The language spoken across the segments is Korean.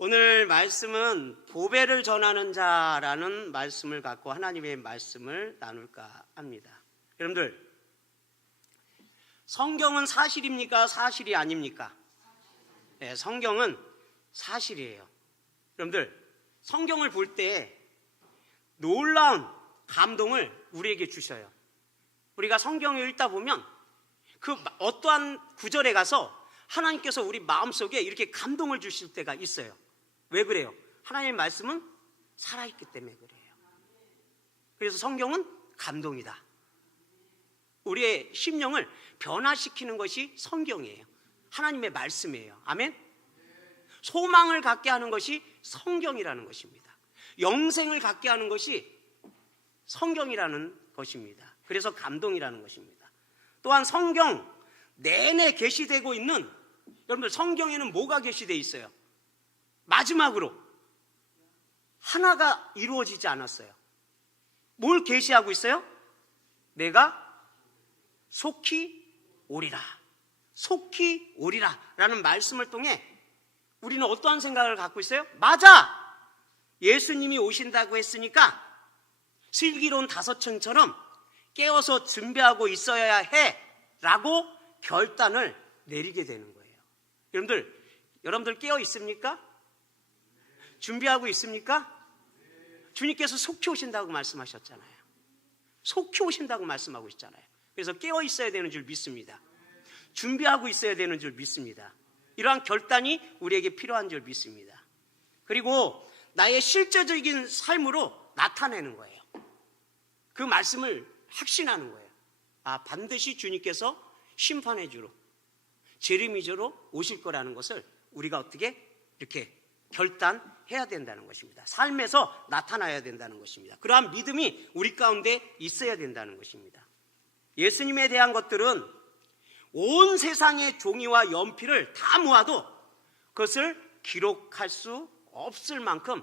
오늘 말씀은 보배를 전하는 자라는 말씀을 갖고 하나님의 말씀을 나눌까 합니다. 여러분들, 성경은 사실입니까? 사실이 아닙니까? 네, 성경은 사실이에요. 여러분들, 성경을 볼 때 놀라운 감동을 우리에게 주셔요. 우리가 성경을 읽다 보면 그 어떠한 구절에 가서 하나님께서 우리 마음속에 이렇게 감동을 주실 때가 있어요. 왜 그래요? 하나님의 말씀은 살아있기 때문에 그래요. 그래서 성경은 감동이다. 우리의 심령을 변화시키는 것이 성경이에요. 하나님의 말씀이에요. 아멘? 소망을 갖게 하는 것이 성경이라는 것입니다. 영생을 갖게 하는 것이 성경이라는 것입니다. 그래서 감동이라는 것입니다. 또한 성경 내내 계시되고 있는, 여러분들 성경에는 뭐가 계시되어 있어요? 마지막으로 하나가 이루어지지 않았어요. 뭘 계시하고 있어요? 내가 속히 오리라, 속히 오리라 라는 말씀을 통해 우리는 어떠한 생각을 갖고 있어요? 맞아! 예수님이 오신다고 했으니까 슬기로운 다섯천처럼 깨어서 준비하고 있어야 해 라고 결단을 내리게 되는 거예요. 여러분들 깨어 있습니까? 준비하고 있습니까? 주님께서 속히 오신다고 말씀하셨잖아요. 속히 오신다고 말씀하고 있잖아요. 그래서 깨어 있어야 되는 줄 믿습니다. 준비하고 있어야 되는 줄 믿습니다. 이러한 결단이 우리에게 필요한 줄 믿습니다. 그리고 나의 실제적인 삶으로 나타내는 거예요. 그 말씀을 확신하는 거예요. 반드시 주님께서 심판의 주로, 재림의 주로 오실 거라는 것을 우리가 어떻게 이렇게 결단해야 된다는 것입니다. 삶에서 나타나야 된다는 것입니다. 그러한 믿음이 우리 가운데 있어야 된다는 것입니다. 예수님에 대한 것들은 온 세상의 종이와 연필을 다 모아도 그것을 기록할 수 없을 만큼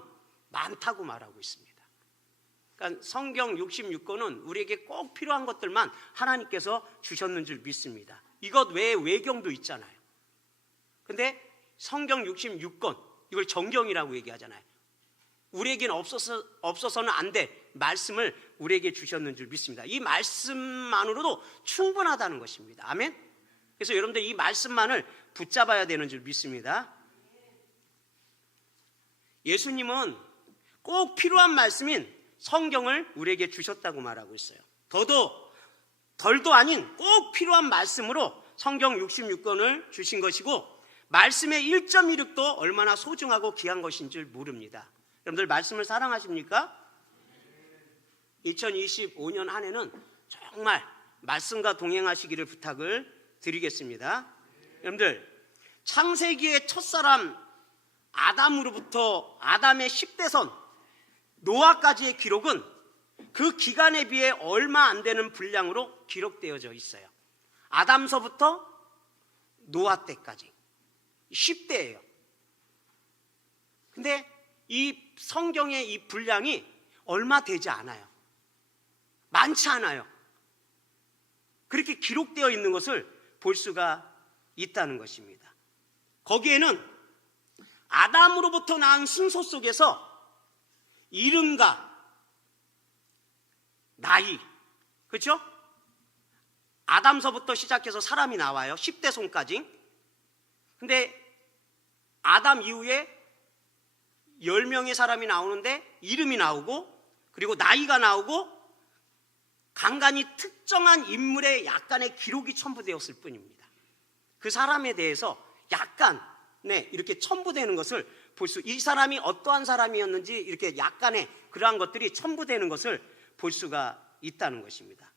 많다고 말하고 있습니다. 그러니까 성경 66권은 우리에게 꼭 필요한 것들만 하나님께서 주셨는 줄 믿습니다. 이것 외에 외경도 있잖아요. 근데 성경 66권, 이걸 정경이라고 얘기하잖아요. 우리에게는 없어서는 안 될 말씀을 우리에게 주셨는 줄 믿습니다. 이 말씀만으로도 충분하다는 것입니다. 아멘? 그래서 여러분들 이 말씀만을 붙잡아야 되는 줄 믿습니다. 예수님은 꼭 필요한 말씀인 성경을 우리에게 주셨다고 말하고 있어요. 덜도 아닌 꼭 필요한 말씀으로 성경 66권을 주신 것이고, 말씀의 1.16도 얼마나 소중하고 귀한 것인 줄 모릅니다. 여러분들 말씀을 사랑하십니까? 2025년 한 해는 정말 말씀과 동행하시기를 부탁을 드리겠습니다. 여러분들, 창세기의 첫사람 아담으로부터 아담의 10대선 노아까지의 기록은 그 기간에 비해 얼마 안 되는 분량으로 기록되어져 있어요. 아담서부터 노아 때까지 10대예요. 근데 이 성경의 이 분량이 얼마 되지 않아요. 많지 않아요. 그렇게 기록되어 있는 것을 볼 수가 있다는 것입니다. 거기에는 아담으로부터 낳은 순서 속에서 이름과 나이, 그렇죠? 아담서부터 시작해서 사람이 나와요. 10대 손까지. 근데 아담 이후에 10명의 사람이 나오는데 이름이 나오고, 그리고 나이가 나오고, 간간히 특정한 인물의 약간의 기록이 첨부되었을 뿐입니다. 그 사람에 대해서 약간 이렇게 첨부되는 것을 이 사람이 어떠한 사람이었는지 이렇게 약간의 그러한 것들이 첨부되는 것을 볼 수가 있다는 것입니다.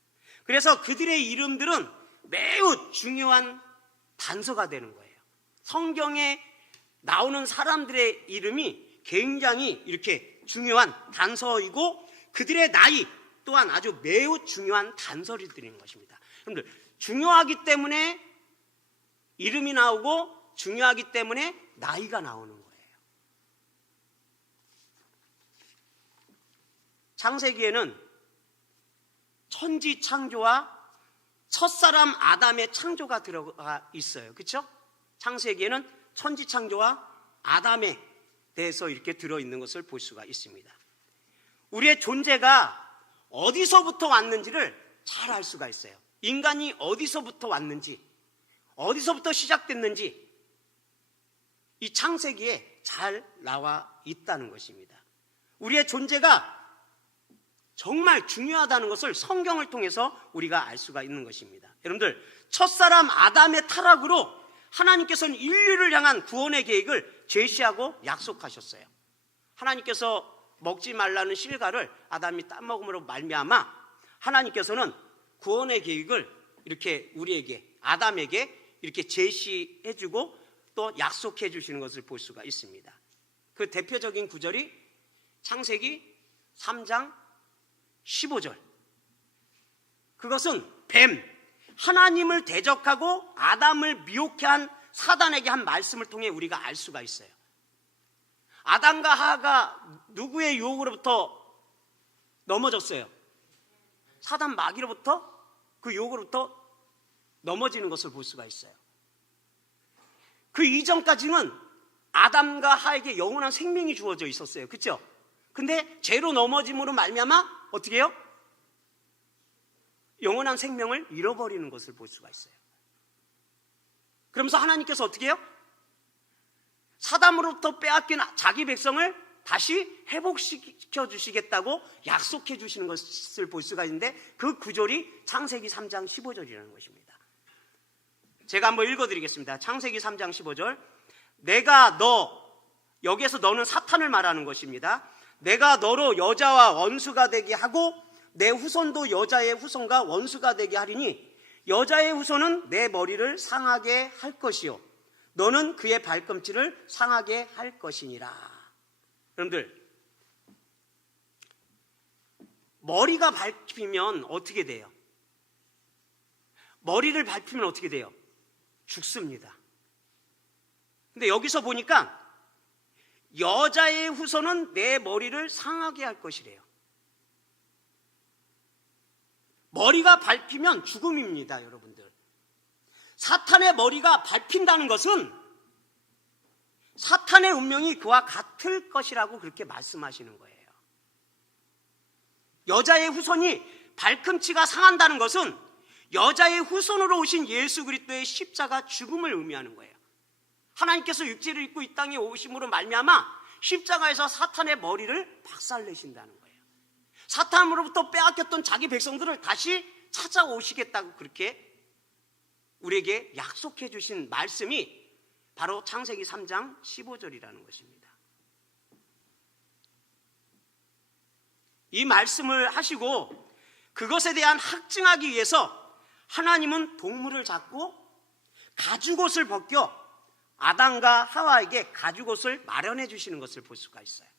그래서 그들의 이름들은 매우 중요한 단서가 되는 거예요. 성경에 나오는 사람들의 이름이 굉장히 이렇게 중요한 단서이고, 그들의 나이 또한 아주 매우 중요한 단서를 드리는 것입니다. 여러분들, 중요하기 때문에 이름이 나오고, 중요하기 때문에 나이가 나오는 거예요. 창세기에는 천지 창조와 첫사람 아담의 창조가 들어가 있어요. 그렇죠? 창세기에는 천지 창조와 아담에 대해서 이렇게 들어있는 것을 볼 수가 있습니다. 우리의 존재가 어디서부터 왔는지를 잘 알 수가 있어요. 인간이 어디서부터 왔는지, 어디서부터 시작됐는지 이 창세기에 잘 나와 있다는 것입니다. 우리의 존재가 정말 중요하다는 것을 성경을 통해서 우리가 알 수가 있는 것입니다. 여러분들, 첫사람 아담의 타락으로 하나님께서는 인류를 향한 구원의 계획을 제시하고 약속하셨어요. 하나님께서 먹지 말라는 실과를 아담이 따먹음으로 말미암아 하나님께서는 구원의 계획을 이렇게 우리에게, 아담에게 이렇게 제시해주고 또 약속해 주시는 것을 볼 수가 있습니다. 그 대표적인 구절이 창세기 3장 15절. 그것은 뱀, 하나님을 대적하고 아담을 미혹해 한 사단에게 한 말씀을 통해 우리가 알 수가 있어요. 아담과 하와가 누구의 유혹으로부터 넘어졌어요? 사단 마귀로부터, 그 유혹으로부터 넘어지는 것을 볼 수가 있어요. 그 이전까지는 아담과 하와에게 영원한 생명이 주어져 있었어요. 그렇죠? 근데 죄로 넘어짐으로 말미암아 어떻게 해요? 영원한 생명을 잃어버리는 것을 볼 수가 있어요. 그러면서 하나님께서 어떻게 해요? 사담으로부터 빼앗긴 자기 백성을 다시 회복시켜 주시겠다고 약속해 주시는 것을 볼 수가 있는데, 그 구절이 창세기 3장 15절이라는 것입니다. 제가 한번 읽어드리겠습니다. 창세기 3장 15절. 내가 여기에서 너는 사탄을 말하는 것입니다. 내가 너로 여자와 원수가 되게 하고 내 후손도 여자의 후손과 원수가 되게 하리니 여자의 후손은 내 머리를 상하게 할 것이요 너는 그의 발꿈치를 상하게 할 것이니라. 여러분들, 머리가 밟히면 어떻게 돼요? 머리를 밟히면 어떻게 돼요? 죽습니다. 근데 여기서 보니까 여자의 후손은 내 머리를 상하게 할 것이래요. 머리가 밟히면 죽음입니다, 여러분들. 사탄의 머리가 밟힌다는 것은 사탄의 운명이 그와 같을 것이라고 그렇게 말씀하시는 거예요. 여자의 후손이 발꿈치가 상한다는 것은 여자의 후손으로 오신 예수 그리스도의 십자가 죽음을 의미하는 거예요. 하나님께서 육체를 입고 이 땅에 오심으로 말미암아 십자가에서 사탄의 머리를 박살내신다는 거예요. 사탄으로부터 빼앗겼던 자기 백성들을 다시 찾아오시겠다고 그렇게 우리에게 약속해 주신 말씀이 바로 창세기 3장 15절이라는 것입니다. 이 말씀을 하시고 그것에 대한 확증하기 위해서 하나님은 동물을 잡고 가죽옷을 벗겨 아담과 하와에게 가죽옷을 마련해 주시는 것을 볼 수가 있어요.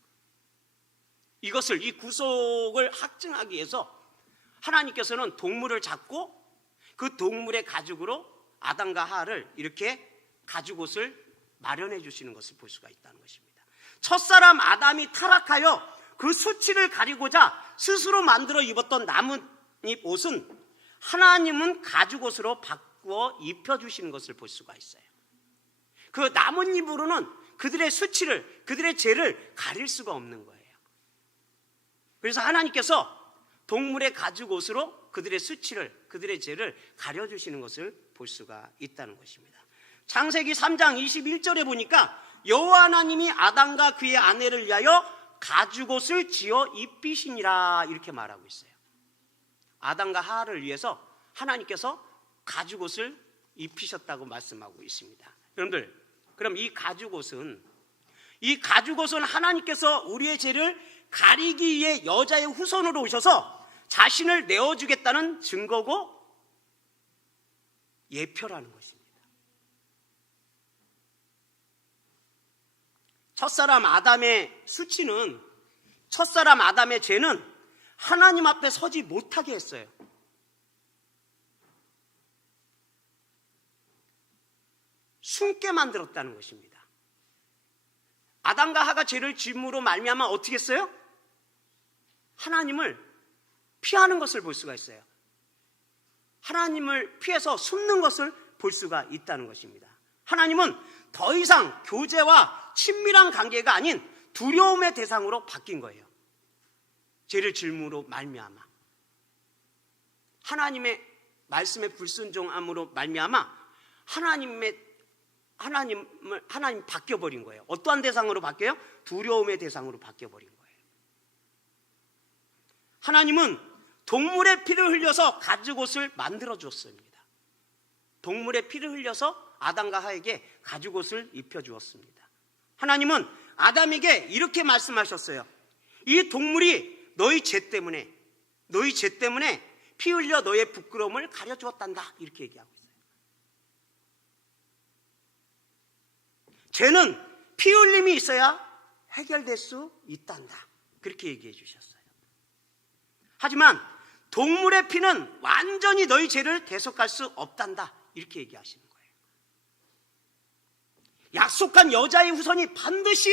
이것을, 이 구속을 확증하기 위해서 하나님께서는 동물을 잡고 그 동물의 가죽으로 아담과 하와를 이렇게 가죽옷을 마련해 주시는 것을 볼 수가 있다는 것입니다. 첫사람 아담이 타락하여 그 수치를 가리고자 스스로 만들어 입었던 나뭇잎 옷은 하나님은 가죽옷으로 바꾸어 입혀주시는 것을 볼 수가 있어요. 그 나뭇잎으로는 그들의 수치를, 그들의 죄를 가릴 수가 없는 거예요. 그래서 하나님께서 동물의 가죽옷으로 그들의 수치를, 그들의 죄를 가려주시는 것을 볼 수가 있다는 것입니다. 창세기 3장 21절에 보니까 여호와 하나님이 아담과 그의 아내를 위하여 가죽옷을 지어 입히시니라 이렇게 말하고 있어요. 아담과 하와를 위해서 하나님께서 가죽옷을 입히셨다고 말씀하고 있습니다. 여러분들, 그럼 이 가죽옷은 하나님께서 우리의 죄를 가리기 위해 여자의 후손으로 오셔서 자신을 내어주겠다는 증거고 예표라는 것입니다. 첫사람 아담의 수치는, 첫사람 아담의 죄는 하나님 앞에 서지 못하게 했어요. 숨게 만들었다는 것입니다. 아담과 하가 죄를 지음으로 말미암아 어떻게 했어요? 하나님을 피하는 것을 볼 수가 있어요. 하나님을 피해서 숨는 것을 볼 수가 있다는 것입니다. 하나님은 더 이상 교제와 친밀한 관계가 아닌 두려움의 대상으로 바뀐 거예요. 죄를 질문으로 말미암아, 하나님의 말씀에 불순종함으로 말미암아 하나님 바뀌어버린 거예요. 어떠한 대상으로 바뀌어요? 두려움의 대상으로 바뀌어버린 거예요. 하나님은 동물의 피를 흘려서 가죽옷을 만들어 주었습니다. 동물의 피를 흘려서 아담과 하에게 가죽옷을 입혀 주었습니다. 하나님은 아담에게 이렇게 말씀하셨어요. 이 동물이 너희 죄 때문에 피 흘려 너의 부끄러움을 가려주었단다, 이렇게 얘기하고 있어요. 죄는 피 흘림이 있어야 해결될 수 있단다, 그렇게 얘기해 주셨어요. 하지만 동물의 피는 완전히 너희 죄를 대속할 수 없단다, 이렇게 얘기하시는 거예요. 약속한 여자의 후손이 반드시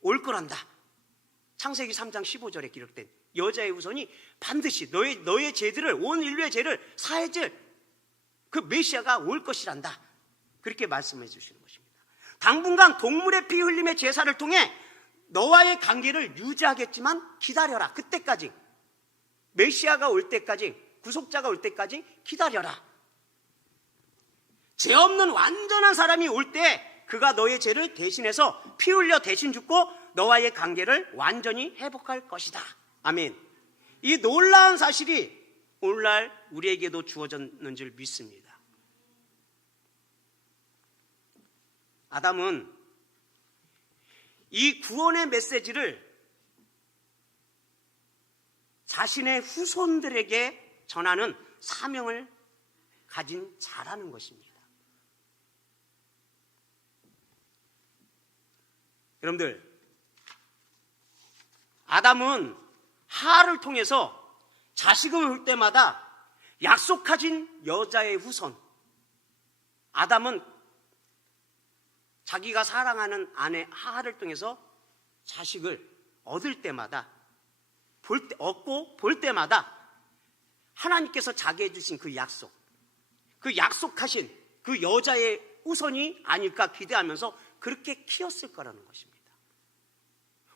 올 거란다. 창세기 3장 15절에 기록된 여자의 후손이 반드시 너의 죄들을, 온 인류의 죄를 사해줄 그 메시아가 올 것이란다, 그렇게 말씀해 주시는 것입니다. 당분간 동물의 피 흘림의 제사를 통해 너와의 관계를 유지하겠지만 기다려라. 그때까지, 메시아가 올 때까지, 구속자가 올 때까지 기다려라. 죄 없는 완전한 사람이 올 때 그가 너의 죄를 대신해서 피 흘려 대신 죽고 너와의 관계를 완전히 회복할 것이다. 아멘. 이 놀라운 사실이 오늘날 우리에게도 주어졌는 줄 믿습니다. 아담은 이 구원의 메시지를 자신의 후손들에게 전하는 사명을 가진 자라는 것입니다. 여러분들, 아담은 하를 통해서 자식을 올 때마다 약속하신 여자의 후손, 아담은 자기가 사랑하는 아내 하를 통해서 자식을 얻을 때마다, 얻고 볼 때마다 하나님께서 자기해 주신 그 약속, 그 약속하신 그 여자의 후손이 아닐까 기대하면서 그렇게 키웠을 거라는 것입니다.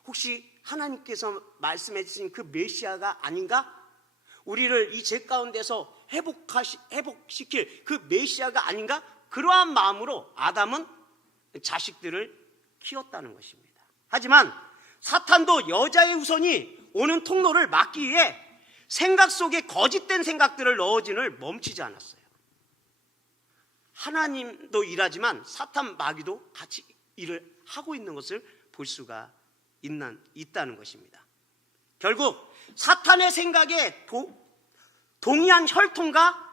혹시 하나님께서 말씀해 주신 그 메시아가 아닌가? 우리를 이 죄 가운데서 회복시킬 그 메시아가 아닌가? 그러한 마음으로 아담은 자식들을 키웠다는 것입니다. 하지만 사탄도 여자의 후손이 오는 통로를 막기 위해 생각 속에 거짓된 생각들을 넣어진을 멈추지 않았어요. 하나님도 일하지만 사탄 마귀도 같이 일을 하고 있는 것을 볼 수가 있다는 것입니다. 결국 사탄의 생각에 동의한 혈통과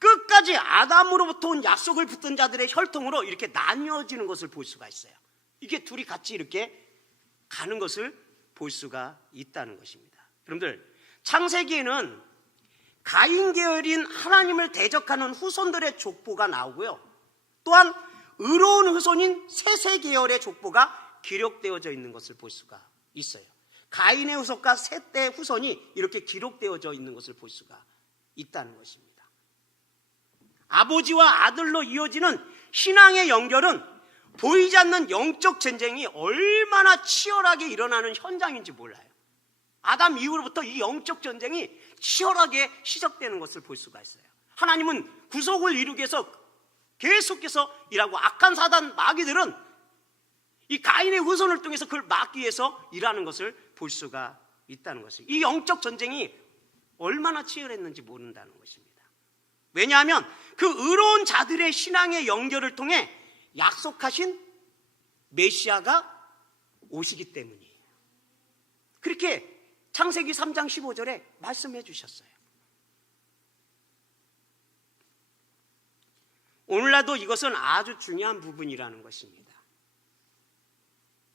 끝까지 아담으로부터 온 약속을 붙든 자들의 혈통으로 이렇게 나뉘어지는 것을 볼 수가 있어요. 이게 둘이 같이 이렇게 가는 것을 볼 수가 있다는 것입니다. 여러분들, 창세기에는 가인 계열인 하나님을 대적하는 후손들의 족보가 나오고요, 또한 의로운 후손인 셋의 계열의 족보가 기록되어져 있는 것을 볼 수가 있어요. 가인의 후손과 셋의 후손이 이렇게 기록되어져 있는 것을 볼 수가 있다는 것입니다. 아버지와 아들로 이어지는 신앙의 연결은 보이지 않는 영적 전쟁이 얼마나 치열하게 일어나는 현장인지 몰라요. 아담 이후로부터 이 영적 전쟁이 치열하게 시작되는 것을 볼 수가 있어요. 하나님은 구속을 이루기 위해서 계속해서 일하고, 악한 사단 마귀들은 이 가인의 후손을 통해서 그걸 막기 위해서 일하는 것을 볼 수가 있다는 것이에요. 이 영적 전쟁이 얼마나 치열했는지 모른다는 것입니다. 왜냐하면 그 의로운 자들의 신앙의 연결을 통해 약속하신 메시아가 오시기 때문이에요. 그렇게 창세기 3장 15절에 말씀해 주셨어요. 오늘날도 이것은 아주 중요한 부분이라는 것입니다.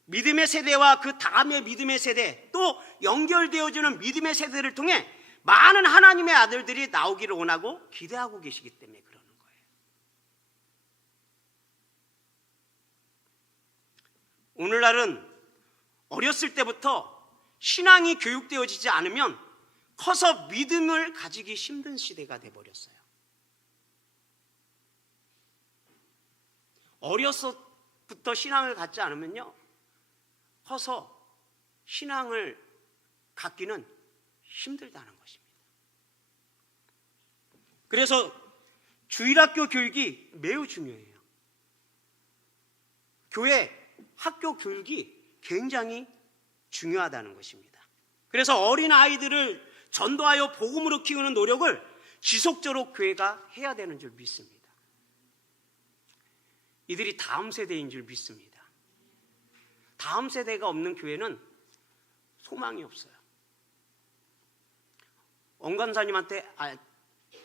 믿음의 세대와 그 다음의 믿음의 세대, 또 연결되어지는 믿음의 세대를 통해 많은 하나님의 아들들이 나오기를 원하고 기대하고 계시기 때문에 그러는 거예요. 오늘날은 어렸을 때부터 신앙이 교육되어지지 않으면 커서 믿음을 가지기 힘든 시대가 돼버렸어요. 어려서부터 신앙을 갖지 않으면요, 커서 신앙을 갖기는 힘들다는 것입니다. 그래서 주일학교 교육이 매우 중요해요. 교회 학교 교육이 굉장히 중요하다는 것입니다. 그래서 어린 아이들을 전도하여 복음으로 키우는 노력을 지속적으로 교회가 해야 되는 줄 믿습니다. 이들이 다음 세대인 줄 믿습니다. 다음 세대가 없는 교회는 소망이 없어요.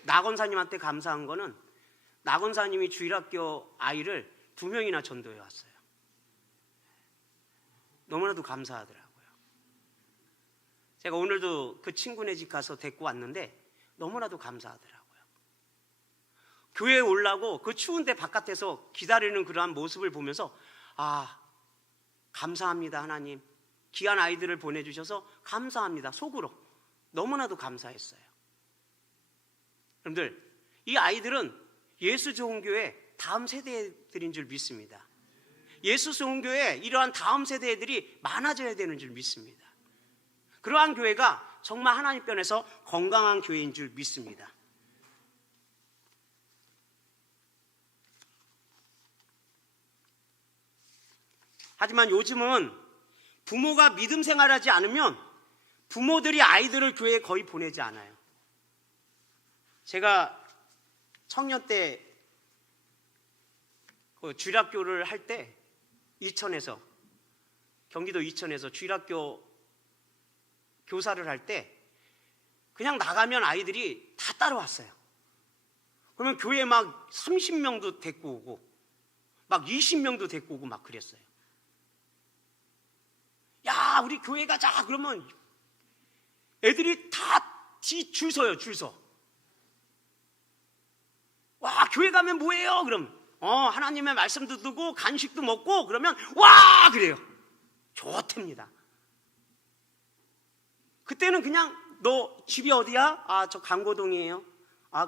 나건사님한테 감사한 거는 나건사님이 주일학교 아이를 2명이나 전도해 왔어요. 너무나도 감사하더라고요. 제가 오늘도 그 친구네 집 가서 데리고 왔는데 너무나도 감사하더라고요. 교회에 오려고 그 추운데 바깥에서 기다리는 그러한 모습을 보면서 감사합니다 하나님. 귀한 아이들을 보내주셔서 감사합니다. 속으로 너무나도 감사했어요. 여러분들, 이 아이들은 예수 좋은 교회 다음 세대들인 줄 믿습니다. 예수 좋은 교회 이러한 다음 세대들이 많아져야 되는 줄 믿습니다. 그러한 교회가 정말 하나님 편에서 건강한 교회인 줄 믿습니다. 하지만 요즘은 부모가 믿음 생활하지 않으면 부모들이 아이들을 교회에 거의 보내지 않아요. 제가 청년 때 주일학교를 할 때 경기도 이천에서 주일학교 교사를 할 때 그냥 나가면 아이들이 다 따라왔어요. 그러면 교회에 막 30명도 데리고 오고 막 20명도 데리고 오고 막 그랬어요. 야, 우리 교회 가자 그러면 애들이 다 줄 서요. 줄 서. 와, 교회 가면 뭐예요? 그럼 하나님의 말씀도 듣고 간식도 먹고 그러면 와 그래요. 좋답니다. 그때는 그냥 너 집이 어디야? 저 강고동이에요.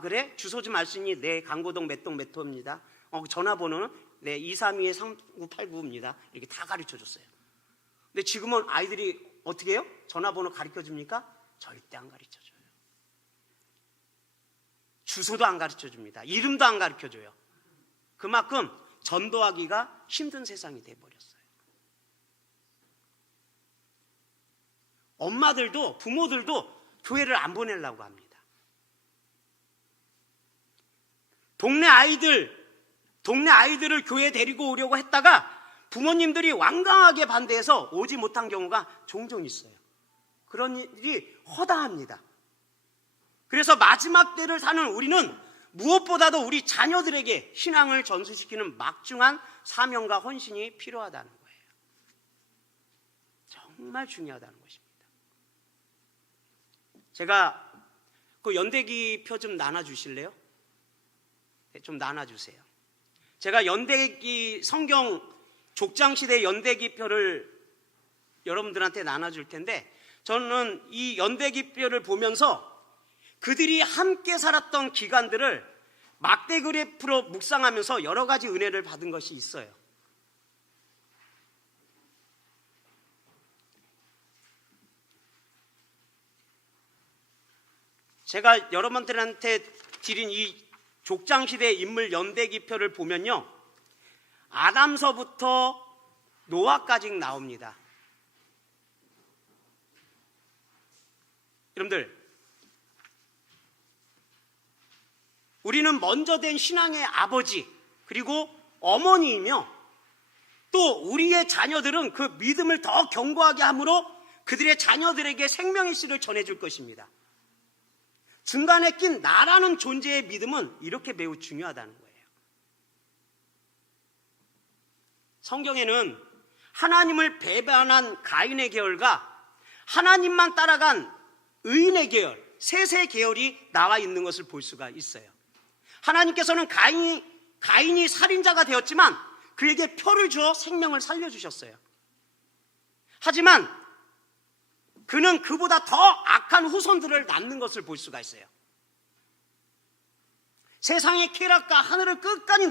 그래? 주소 좀 알 수 있니? 네, 강고동 몇 동 몇 호입니다. 전화번호는 네, 232-3989입니다. 이렇게 다 가르쳐 줬어요. 근데 지금은 아이들이 어떻게 해요? 전화번호 가르쳐 줍니까? 절대 안 가르쳐 줘요. 주소도 안 가르쳐 줍니다. 이름도 안 가르쳐 줘요. 그만큼 전도하기가 힘든 세상이 돼버렸어요. 엄마들도 부모들도 교회를 안 보내려고 합니다. 동네 아이들을 교회에 데리고 오려고 했다가 부모님들이 완강하게 반대해서 오지 못한 경우가 종종 있어요. 그런 일이 허다합니다. 그래서 마지막 때를 사는 우리는 무엇보다도 우리 자녀들에게 신앙을 전수시키는 막중한 사명과 헌신이 필요하다는 거예요. 정말 중요하다는 것입니다. 제가 그 연대기표 좀 나눠주실래요? 네, 좀 나눠주세요. 제가 연대기 성경 족장시대 연대기표를 여러분들한테 나눠줄 텐데 저는 이 연대기표를 보면서 그들이 함께 살았던 기간들을 막대 그래프로 묵상하면서 여러 가지 은혜를 받은 것이 있어요. 제가 여러분들한테 드린 이 족장시대 인물 연대기표를 보면요, 아담서부터 노아까지 나옵니다. 여러분들, 우리는 먼저 된 신앙의 아버지 그리고 어머니이며 또 우리의 자녀들은 그 믿음을 더 견고하게 함으로 그들의 자녀들에게 생명의 씨를 전해줄 것입니다. 중간에 낀 나라는 존재의 믿음은 이렇게 매우 중요하다는 거예요. 성경에는 하나님을 배반한 가인의 계열과 하나님만 따라간 의인의 계열, 셋의 계열이 나와 있는 것을 볼 수가 있어요. 하나님께서는 가인이 살인자가 되었지만 그에게 표를 주어 생명을 살려주셨어요. 하지만 그는 그보다 더 악한 후손들을 낳는 것을 볼 수가 있어요. 세상의 쾌락과 하늘을 끝까지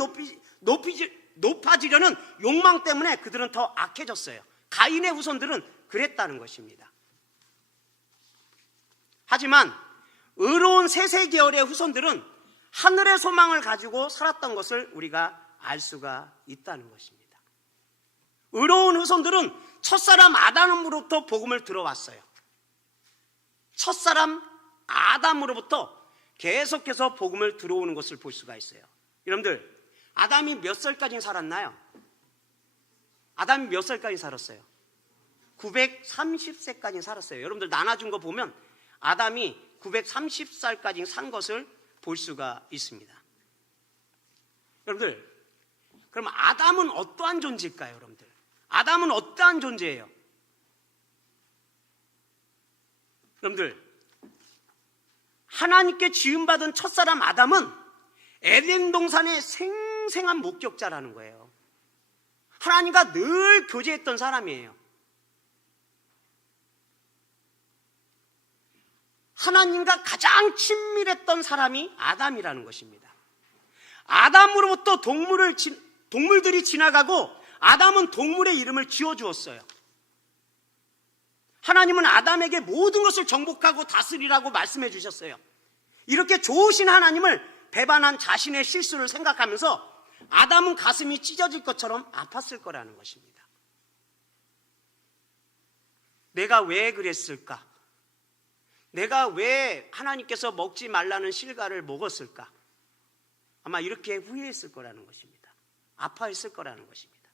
높아지려는 욕망 때문에 그들은 더 악해졌어요. 가인의 후손들은 그랬다는 것입니다. 하지만 의로운 셋의 계열의 후손들은 하늘의 소망을 가지고 살았던 것을 우리가 알 수가 있다는 것입니다. 의로운 후손들은 첫사람 아담으로부터 복음을 들어왔어요. 첫사람 아담으로부터 계속해서 복음을 들어오는 것을 볼 수가 있어요. 여러분들, 아담이 몇 살까지 살았나요? 아담이 몇 살까지 살았어요? 930세까지 살았어요. 여러분들 나눠준 거 보면 아담이 930살까지 산 것을 볼 수가 있습니다. 여러분들, 그럼 아담은 어떠한 존재일까요? 여러분들, 아담은 어떠한 존재예요? 여러분들, 하나님께 지음받은 첫사람 아담은 에덴 동산의 생생한 목격자라는 거예요. 하나님과 늘 교제했던 사람이에요. 하나님과 가장 친밀했던 사람이 아담이라는 것입니다. 아담으로부터 동물들이 지나가고 아담은 동물의 이름을 지어주었어요. 하나님은 아담에게 모든 것을 정복하고 다스리라고 말씀해 주셨어요. 이렇게 좋으신 하나님을 배반한 자신의 실수를 생각하면서 아담은 가슴이 찢어질 것처럼 아팠을 거라는 것입니다. 내가 왜 그랬을까? 내가 왜 하나님께서 먹지 말라는 실과를 먹었을까? 아마 이렇게 후회했을 거라는 것입니다. 아파했을 거라는 것입니다.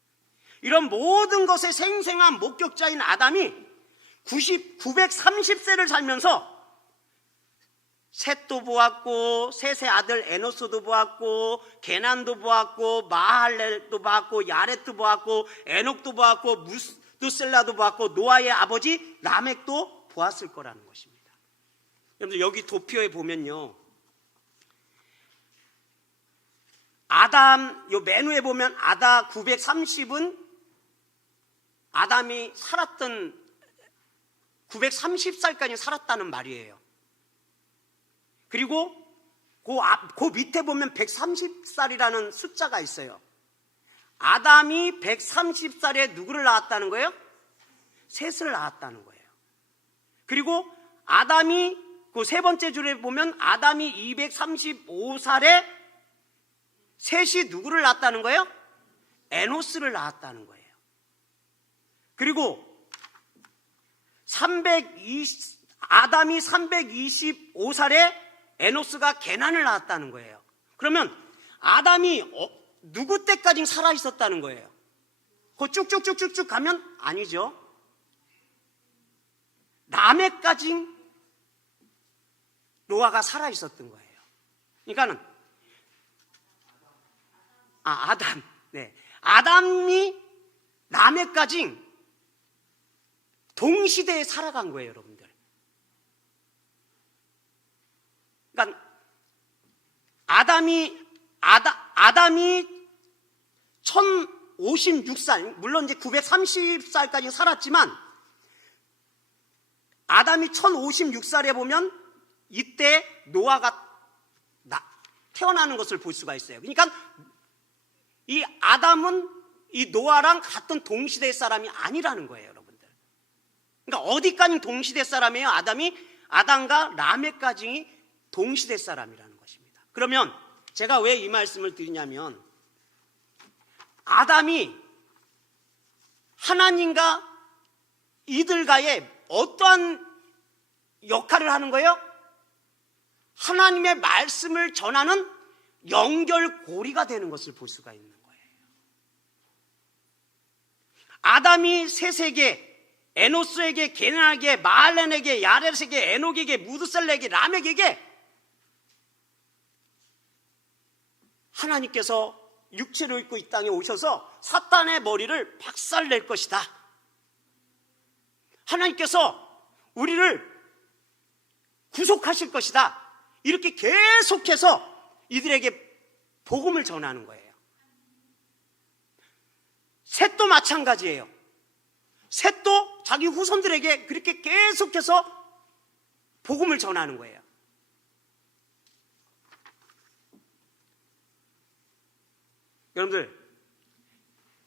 이런 모든 것의 생생한 목격자인 아담이 930세를 살면서 셋도 보았고, 셋의 아들 에노스도 보았고, 게난도 보았고, 마할렐도 보았고, 야렛도 보았고, 에녹도 보았고, 무드셀라도 보았고, 노아의 아버지 라멕도 보았을 거라는 것입니다. 여러분들, 여기 도표에 보면요, 아담, 요 메뉴에 보면 아다 930은 아담이 살았던 930살까지 살았다는 말이에요. 그리고 그 밑에 보면 130살이라는 숫자가 있어요. 아담이 130살에 누구를 낳았다는 거예요? 셋을 낳았다는 거예요. 그리고 아담이 그 세 번째 줄에 보면 아담이 235살에 셋이 누구를 낳았다는 거예요? 에노스를 낳았다는 거예요. 그리고 아담이 325살에 에노스가 게난을 낳았다는 거예요. 그러면 아담이 누구 때까지 살아 있었다는 거예요? 그 쭉쭉쭉쭉쭉 가면 아니죠. 라멕까지 노아가 살아 있었던 거예요. 그러니까는 아담, 네, 아담이 라멕까지 동시대에 살아간 거예요, 여러분들. 그러니까 아담이 1056살, 물론 이제 930살까지 살았지만 아담이 1056살에 보면 이때 노아가 태어나는 것을 볼 수가 있어요. 그러니까 이 아담은 이 노아랑 같은 동시대 사람이 아니라는 거예요, 여러분들. 그러니까 어디까지 동시대 사람이에요? 아담과 라멕까지 동시대 사람이라는 것입니다. 그러면 제가 왜 이 말씀을 드리냐면, 아담이 하나님과 이들과의 어떠한 역할을 하는 거예요? 하나님의 말씀을 전하는 연결고리가 되는 것을 볼 수가 있는 거예요. 아담이 셋에게, 에노스에게, 게난에게, 마할렐에게, 야렛에게, 에녹에게, 무드셀라에게, 라멕에게 하나님께서 육체를 입고 이 땅에 오셔서 사탄의 머리를 박살낼 것이다. 하나님께서 우리를 구속하실 것이다. 이렇게 계속해서 이들에게 복음을 전하는 거예요. 셋도 마찬가지예요. 셋도 자기 후손들에게 그렇게 계속해서 복음을 전하는 거예요. 여러분들,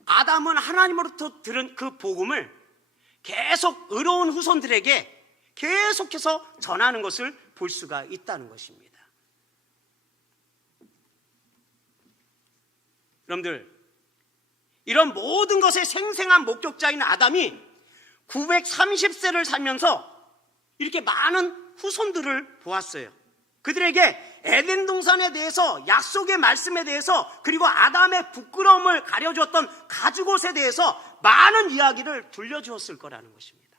아담은 하나님으로부터 들은 그 복음을 계속 의로운 후손들에게 계속해서 전하는 것을 볼 수가 있다는 것입니다. 여러분들, 이런 모든 것의 생생한 목격자인 아담이 930세를 살면서 이렇게 많은 후손들을 보았어요. 그들에게 에덴 동산에 대해서, 약속의 말씀에 대해서, 그리고 아담의 부끄러움을 가려주었던 가죽옷에 대해서 많은 이야기를 들려주었을 거라는 것입니다.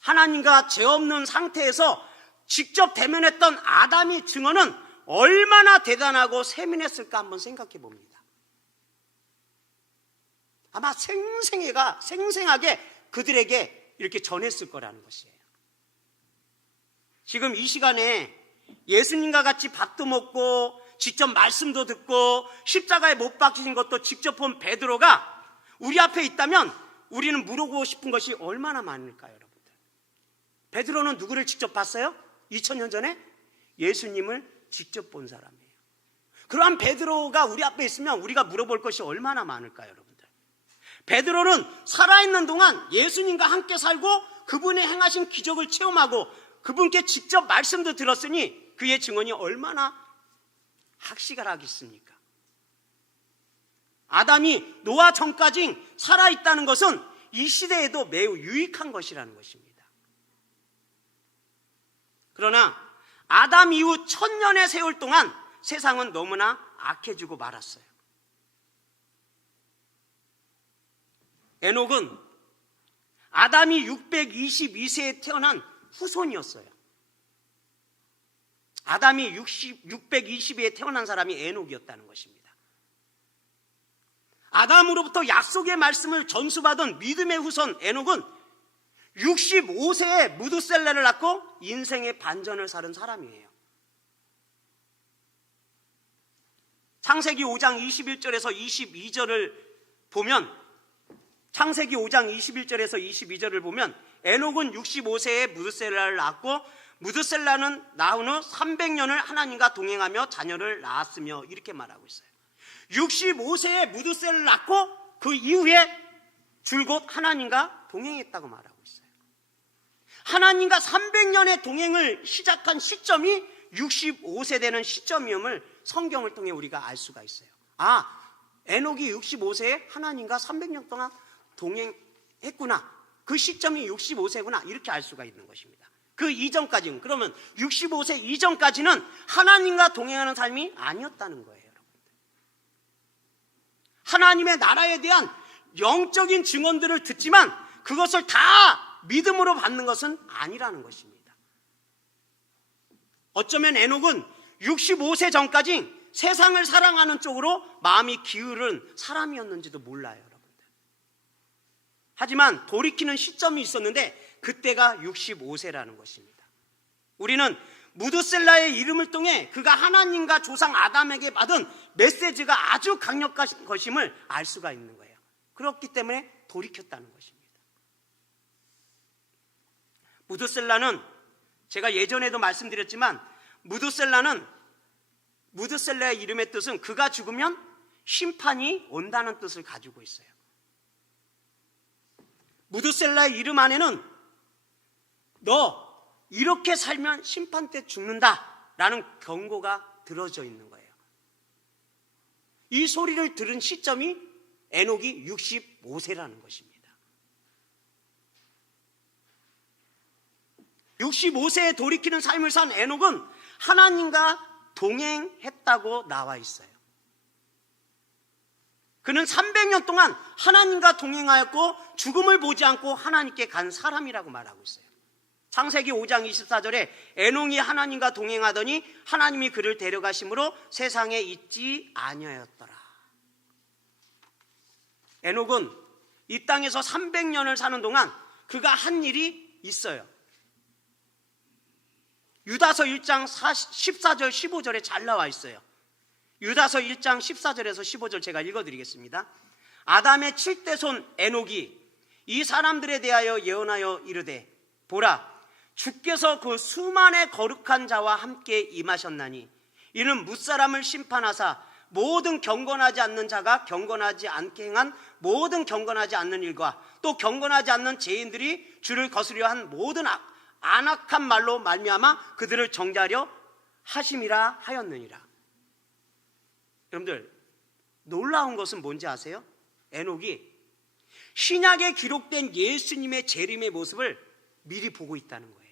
하나님과 죄 없는 상태에서 직접 대면했던 아담의 증언은 얼마나 대단하고 세민했을까 한번 생각해 봅니다. 아마 생생하게 그들에게 이렇게 전했을 거라는 것이에요. 지금 이 시간에 예수님과 같이 밥도 먹고 직접 말씀도 듣고 십자가에 못 박히신 것도 직접 본 베드로가 우리 앞에 있다면 우리는 물어보고 싶은 것이 얼마나 많을까요, 여러분들? 베드로는 누구를 직접 봤어요? 2000년 전에 예수님을 직접 본 사람이에요. 그러한 베드로가 우리 앞에 있으면 우리가 물어볼 것이 얼마나 많을까요, 여러분들? 베드로는 살아있는 동안 예수님과 함께 살고 그분의 행하신 기적을 체험하고 그분께 직접 말씀도 들었으니 그의 증언이 얼마나 학식하겠습니까? 아담이 노아 전까지 살아있다는 것은 이 시대에도 매우 유익한 것이라는 것입니다. 그러나 아담 이후 1000년의 세월 동안 세상은 너무나 악해지고 말았어요. 에녹은 아담이 622세에 태어난 후손이었어요. 아담이 620에 태어난 사람이 에녹이었다는 것입니다. 아담으로부터 약속의 말씀을 전수받은 믿음의 후손 에녹은 65세에 무두셀라를 낳고 인생의 반전을 살은 사람이에요. 창세기 5장 21절에서 22절을 보면 창세기 5장 21절에서 22절을 보면 에녹은 65세에 무두셀라를 낳았고 무두셀라는 낳은 후 300년을 하나님과 동행하며 자녀를 낳았으며 이렇게 말하고 있어요. 65세에 무두셀라를 낳고 그 이후에 줄곧 하나님과 동행했다고 말하고 있어요. 하나님과 300년의 동행을 시작한 시점이 65세 되는 시점임을 성경을 통해 우리가 알 수가 있어요. 에녹이 65세에 하나님과 300년 동안 동행했구나. 그 시점이 65세구나. 이렇게 알 수가 있는 것입니다. 그 이전까지는, 그러면 65세 이전까지는 하나님과 동행하는 삶이 아니었다는 거예요, 여러분들. 하나님의 나라에 대한 영적인 증언들을 듣지만 그것을 다 믿음으로 받는 것은 아니라는 것입니다. 어쩌면 에녹은 65세 전까지 세상을 사랑하는 쪽으로 마음이 기울은 사람이었는지도 몰라요, 여러분들. 하지만 돌이키는 시점이 있었는데 그때가 65세라는 것입니다. 우리는 무두셀라의 이름을 통해 그가 하나님과 조상 아담에게 받은 메시지가 아주 강력한 것임을 알 수가 있는 거예요. 그렇기 때문에 돌이켰다는 것입니다. 무두셀라는 제가 예전에도 말씀드렸지만 무두셀라의 이름의 뜻은 그가 죽으면 심판이 온다는 뜻을 가지고 있어요. 무두셀라의 이름 안에는 너 이렇게 살면 심판 때 죽는다 라는 경고가 들어져 있는 거예요. 이 소리를 들은 시점이 에녹이 65세라는 것입니다. 65세에 돌이키는 삶을 산 에녹은 하나님과 동행했다고 나와 있어요. 그는 300년 동안 하나님과 동행하였고 죽음을 보지 않고 하나님께 간 사람이라고 말하고 있어요. 창세기 5장 24절에 에녹이 하나님과 동행하더니 하나님이 그를 데려가심으로 세상에 있지 아니하였더라. 에녹은 이 땅에서 300년을 사는 동안 그가 한 일이 있어요. 유다서 1장 14절 15절에 잘 나와 있어요. 유다서 1장 14절에서 15절 제가 읽어드리겠습니다. 아담의 7대 손 에녹이 이 사람들에 대하여 예언하여 이르되 보라 주께서 그 수만의 거룩한 자와 함께 임하셨나니 이는 무사람을 심판하사 모든 경건하지 않는 자가 경건하지 않게 행한 모든 경건하지 않는 일과 또 경건하지 않는 죄인들이 주를 거스르려 한 모든 안악한 말로 말미암아 그들을 정죄하려 하심이라 하였느니라. 여러분들, 놀라운 것은 뭔지 아세요? 에녹이 신약에 기록된 예수님의 재림의 모습을 미리 보고 있다는 거예요.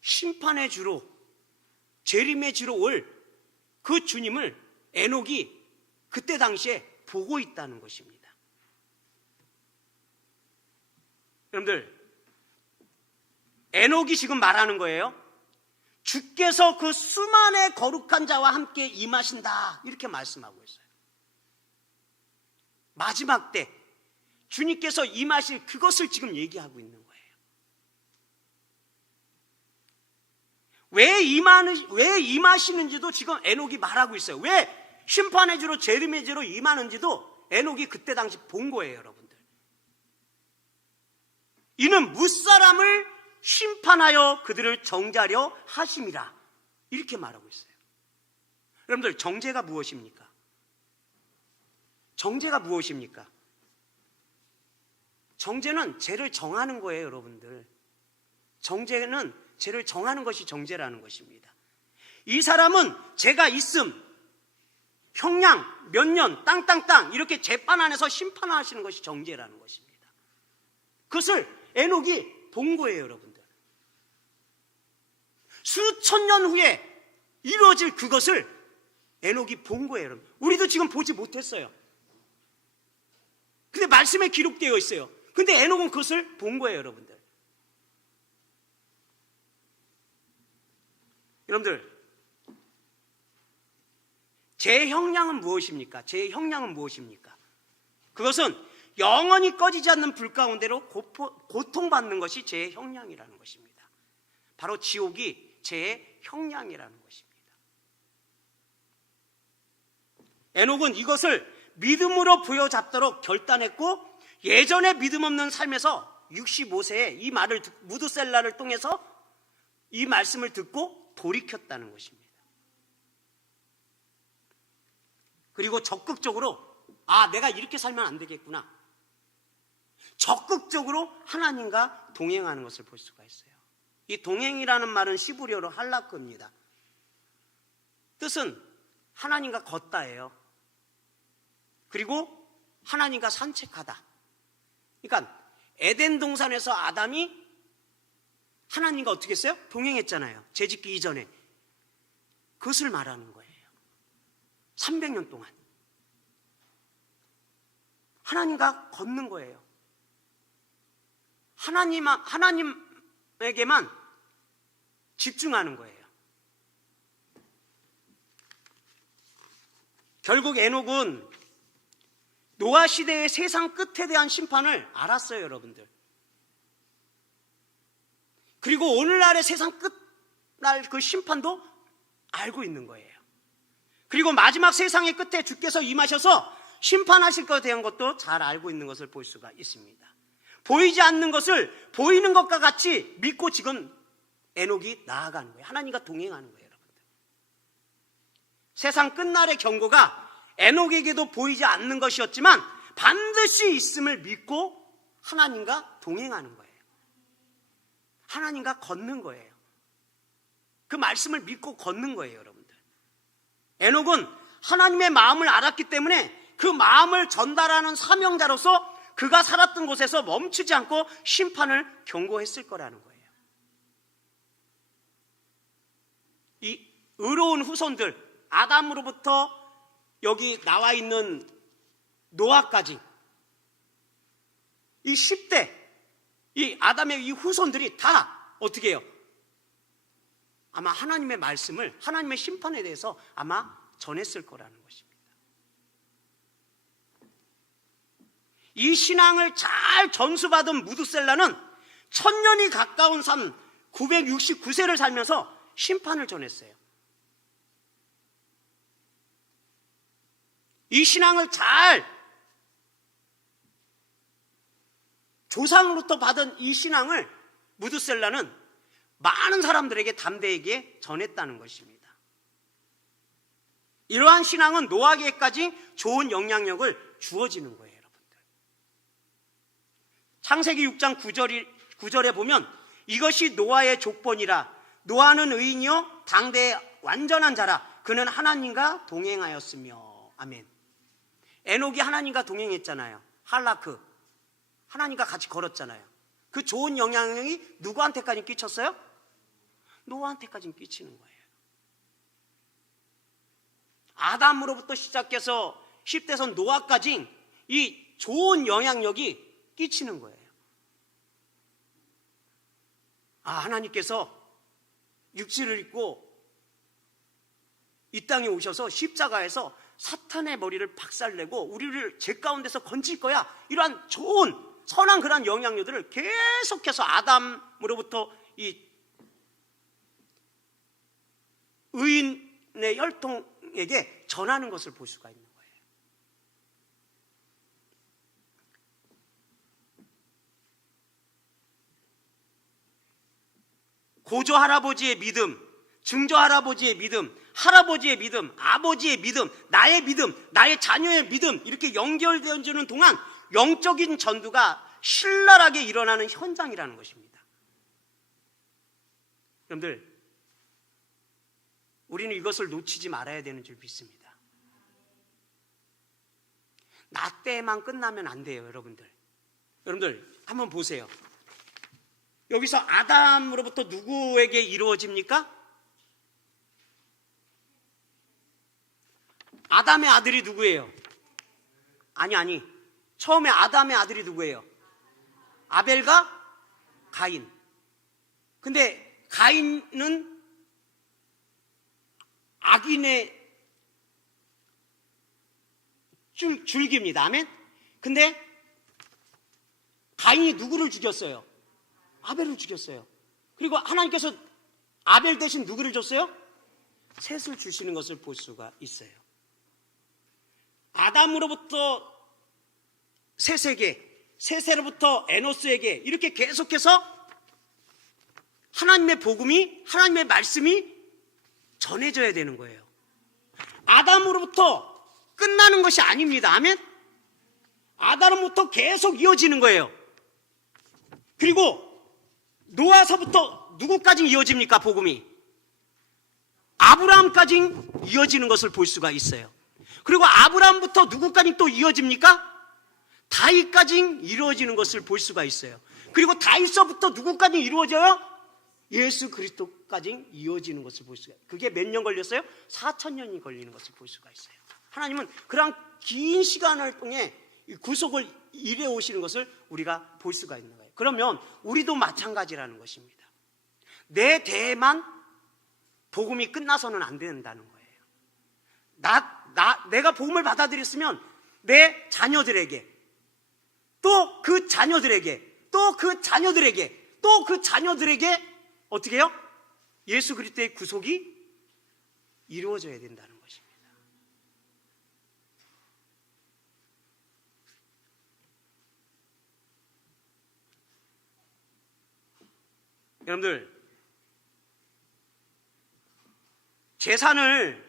심판의 주로, 재림의 주로 올 그 주님을 에녹이 그때 당시에 보고 있다는 것입니다. 여러분들, 에녹이 지금 말하는 거예요. 주께서 그 수만의 거룩한 자와 함께 임하신다, 이렇게 말씀하고 있어요. 마지막 때 주님께서 임하실 그것을 지금 얘기하고 있는 거예요. 왜 임하시는지도 지금 에녹이 말하고 있어요. 왜 심판의 주로 재림의 주로 임하는지도 에녹이 그때 당시 본 거예요, 여러분들. 이는 무사람을 심판하여 그들을 정죄하려 하심이라, 이렇게 말하고 있어요. 여러분들, 정죄가 무엇입니까? 정죄가 무엇입니까? 정죄는 죄를 정하는 거예요, 여러분들. 정죄는 죄를 정하는 것이 정죄라는 것입니다. 이 사람은 죄가 있음, 형량, 몇 년, 땅 이렇게 재판 안에서 심판하시는 것이 정죄라는 것입니다. 그것을 에녹이 본 거예요, 여러분들. 수천 년 후에 이루어질 그것을 에녹이 본 거예요, 여러분. 우리도 지금 보지 못했어요. 근데 말씀에 기록되어 있어요. 근데 에녹은 그것을 본 거예요, 여러분들. 여러분들, 제 형량은 무엇입니까? 제 형량은 무엇입니까? 그것은 영원히 꺼지지 않는 불 가운데로 고통받는 것이 제 형량이라는 것입니다. 바로 지옥이 제 형량이라는 것입니다. 에녹은 이것을 믿음으로 부여잡도록 결단했고, 예전에 믿음 없는 삶에서 65세에 이 말을 무드셀라를 통해서 이 말씀을 듣고 돌이켰다는 것입니다. 그리고 적극적으로 내가 이렇게 살면 안 되겠구나, 적극적으로 하나님과 동행하는 것을 볼 수가 있어요. 이 동행이라는 말은 시브리어로 할라크입니다. 뜻은 하나님과 걷다예요. 그리고 하나님과 산책하다. 그러니까 에덴 동산에서 아담이 하나님과 어떻게 했어요? 동행했잖아요. 죄짓기 이전에. 그것을 말하는 거예요. 300년 동안 하나님과 걷는 거예요. 하나님에게만 집중하는 거예요. 결국 에녹은 노아 시대의 세상 끝에 대한 심판을 알았어요, 여러분들. 그리고 오늘날의 세상 끝날 그 심판도 알고 있는 거예요. 그리고 마지막 세상의 끝에 주께서 임하셔서 심판하실 것에 대한 것도 잘 알고 있는 것을 볼 수가 있습니다. 보이지 않는 것을 보이는 것과 같이 믿고 지금 에녹이 나아가는 거예요. 하나님과 동행하는 거예요, 여러분들. 세상 끝날의 경고가 에녹에게도 보이지 않는 것이었지만 반드시 있음을 믿고 하나님과 동행하는 거예요. 하나님과 걷는 거예요. 그 말씀을 믿고 걷는 거예요, 여러분들. 에녹은 하나님의 마음을 알았기 때문에 그 마음을 전달하는 사명자로서 그가 살았던 곳에서 멈추지 않고 심판을 경고했을 거라는 거예요. 이 의로운 후손들, 아담으로부터 여기 나와 있는 노아까지 이 10대, 이 아담의 이 후손들이 다 어떻게 해요? 아마 하나님의 말씀을, 하나님의 심판에 대해서 아마 전했을 거라는 것입니다. 이 신앙을 잘 전수받은 무드셀라는 1000년이 가까운 삶, 969세를 살면서 심판을 전했어요. 이 신앙을 잘 조상으로부터 받은 이 신앙을 무드셀라는 많은 사람들에게 담대하게 전했다는 것입니다. 이러한 신앙은 노아에게까지 좋은 영향력을 주어지는 거예요, 여러분들. 창세기 6장 9절에 보면 이것이 노아의 족본이라. 노아는 의인이요 당대의 완전한 자라. 그는 하나님과 동행하였으며. 아멘. 에녹이 하나님과 동행했잖아요. 할라크 하나님과 같이 걸었잖아요. 그 좋은 영향력이 누구한테까지 끼쳤어요? 노아한테까지 끼치는 거예요. 아담으로부터 시작해서 10대선 노아까지 이 좋은 영향력이 끼치는 거예요. 하나님께서 육신을 입고 이 땅에 오셔서 십자가에서 사탄의 머리를 박살내고 우리를 죄 가운데서 건질 거야. 이러한 좋은 선한 그런 영향력들을 계속해서 아담으로부터 이 의인의 혈통에게 전하는 것을 볼 수가 있는 거예요. 고조 할아버지의 믿음, 증조 할아버지의 믿음, 할아버지의 믿음, 아버지의 믿음, 나의 믿음, 나의 자녀의 믿음, 이렇게 연결되어지는 동안 영적인 전투가 신랄하게 일어나는 현장이라는 것입니다. 여러분들, 우리는 이것을 놓치지 말아야 되는 줄 믿습니다. 나 때만 끝나면 안 돼요, 여러분들. 여러분들 한번 보세요. 여기서 아담으로부터 누구에게 이루어집니까? 아담의 아들이 누구예요? 아니. 처음에 아담의 아들이 누구예요? 아벨과 가인. 근데 가인은 악인의 줄기입니다. 아멘? 근데 가인이 누구를 죽였어요? 아벨을 죽였어요. 그리고 하나님께서 아벨 대신 누구를 줬어요? 셋을 주시는 것을 볼 수가 있어요. 아담으로부터 셋에게, 셋으로부터 에노스에게 이렇게 계속해서 하나님의 복음이, 하나님의 말씀이 전해져야 되는 거예요. 아담으로부터 끝나는 것이 아닙니다. 아멘? 아담으로부터 계속 이어지는 거예요. 그리고 노아서부터 누구까지 이어집니까? 복음이 아브라함까지 이어지는 것을 볼 수가 있어요. 그리고 아브라함부터 누구까지 또 이어집니까? 다윗까지 이루어지는 것을 볼 수가 있어요. 그리고 다윗서부터 누구까지 이루어져요? 예수 그리스도까지 이어지는 것을 볼 수가 있어요. 그게 몇 년 걸렸어요? 4,000년이 걸리는 것을 볼 수가 있어요. 하나님은 그런 긴 시간을 통해 구속을 이루어 오시는 것을 우리가 볼 수가 있는 거예요. 그러면 우리도 마찬가지라는 것입니다. 내 대에만 복음이 끝나서는 안 된다는 거예요. 내가 복음을 받아들였으면 내 자녀들에게, 또 그 자녀들에게, 또 그 자녀들에게, 또 그 자녀들에게 어떻게 해요? 예수 그리스도의 구속이 이루어져야 된다는 것입니다. 여러분들, 재산을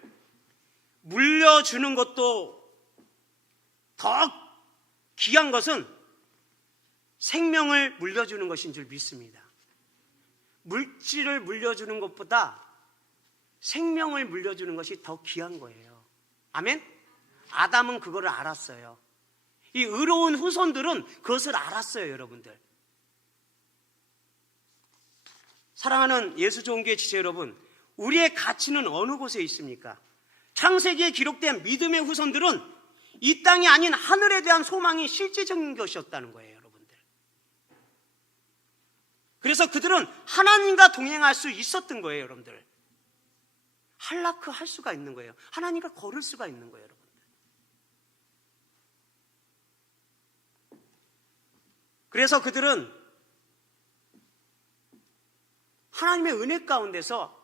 물려주는 것도 더 귀한 것은 생명을 물려주는 것인 줄 믿습니다. 물질을 물려주는 것보다 생명을 물려주는 것이 더 귀한 거예요. 아멘? 아담은 그거를 알았어요. 이 의로운 후손들은 그것을 알았어요, 여러분들. 사랑하는 예수종교의 지체 여러분, 우리의 가치는 어느 곳에 있습니까? 창세기에 기록된 믿음의 후손들은 이 땅이 아닌 하늘에 대한 소망이 실제적인 것이었다는 거예요, 여러분들. 그래서 그들은 하나님과 동행할 수 있었던 거예요, 여러분들. 할라크 할 수가 있는 거예요. 하나님과 걸을 수가 있는 거예요, 여러분들. 그래서 그들은 하나님의 은혜 가운데서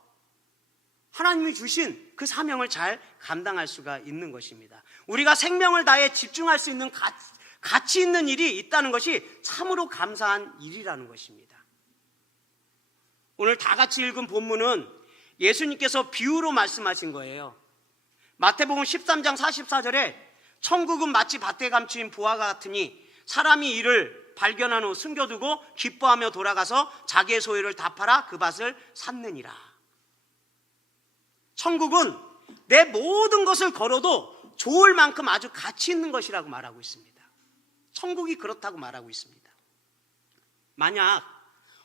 하나님이 주신 그 사명을 잘 감당할 수가 있는 것입니다. 우리가 생명을 다해 집중할 수 있는 가치 있는 일이 있다는 것이 참으로 감사한 일이라는 것입니다. 오늘 다 같이 읽은 본문은 예수님께서 비유로 말씀하신 거예요. 마태복음 13장 44절에 천국은 마치 밭에 감추인 보화가 같으니 사람이 이를 발견한 후 숨겨두고 기뻐하며 돌아가서 자기의 소유를 다 팔아 그 밭을 샀느니라. 천국은 내 모든 것을 걸어도 좋을 만큼 아주 가치 있는 것이라고 말하고 있습니다. 천국이 그렇다고 말하고 있습니다. 만약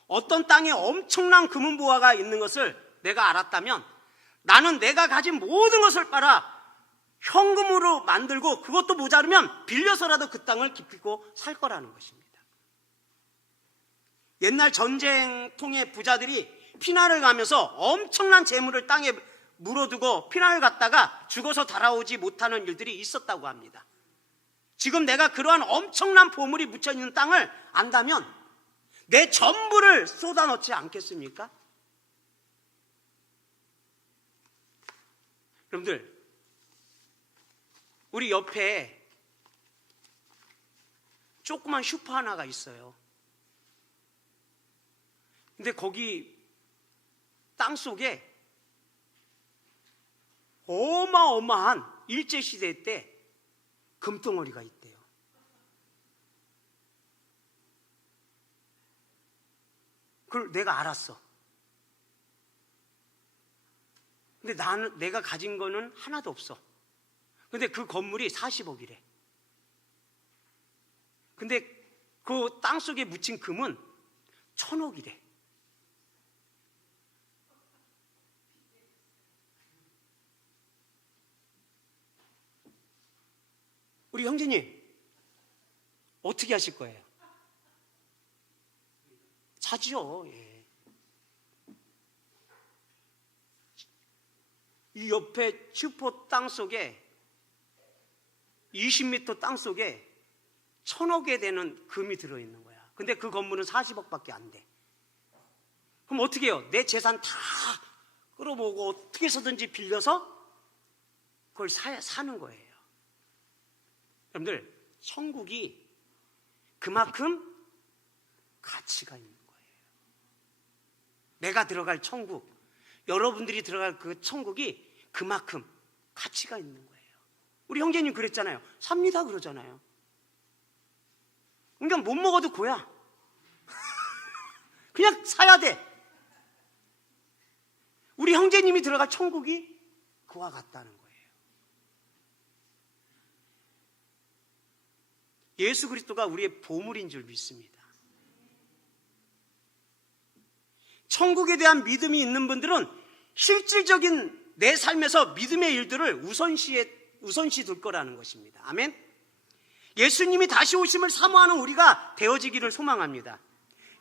어떤 땅에 엄청난 금은보화가 있는 것을 내가 알았다면 나는 내가 가진 모든 것을 팔아 현금으로 만들고 그것도 모자르면 빌려서라도 그 땅을 기피고 살 거라는 것입니다. 옛날 전쟁통의 부자들이 피난을 가면서 엄청난 재물을 땅에 물어두고 피난을 갔다가 죽어서 돌아오지 못하는 일들이 있었다고 합니다. 지금 내가 그러한 엄청난 보물이 묻혀있는 땅을 안다면 내 전부를 쏟아넣지 않겠습니까? 여러분들, 우리 옆에 조그만 슈퍼 하나가 있어요. 근데 거기 땅속에 어마어마한 일제시대 때 금덩어리가 있대요. 그걸 내가 알았어. 근데 내가 가진 거는 하나도 없어. 근데 그 건물이 40억이래. 근데 그 땅속에 묻힌 금은 1,000억이래. 우리 형제님, 어떻게 하실 거예요? 사지요. 예. 이 옆에 슈퍼 땅속에 20m 땅속에 1,000억에 되는 금이 들어있는 거야. 근데 그 건물은 40억밖에 안 돼. 그럼 어떻게 해요? 내 재산 다 끌어모으고 어떻게 해서든지 빌려서 그걸 사는 거예요. 여러분들, 천국이 그만큼 가치가 있는 거예요. 내가 들어갈 천국, 여러분들이 들어갈 그 천국이 그만큼 가치가 있는 거예요. 우리 형제님 그랬잖아요. 삽니다 그러잖아요. 그러니까 못 먹어도 고야. 그냥 사야 돼. 우리 형제님이 들어갈 천국이 그와 같다는 거예요. 예수 그리스도가 우리의 보물인 줄 믿습니다. 천국에 대한 믿음이 있는 분들은 실질적인 내 삶에서 믿음의 일들을 우선시 둘 거라는 것입니다. 아멘. 예수님이 다시 오심을 사모하는 우리가 되어지기를 소망합니다.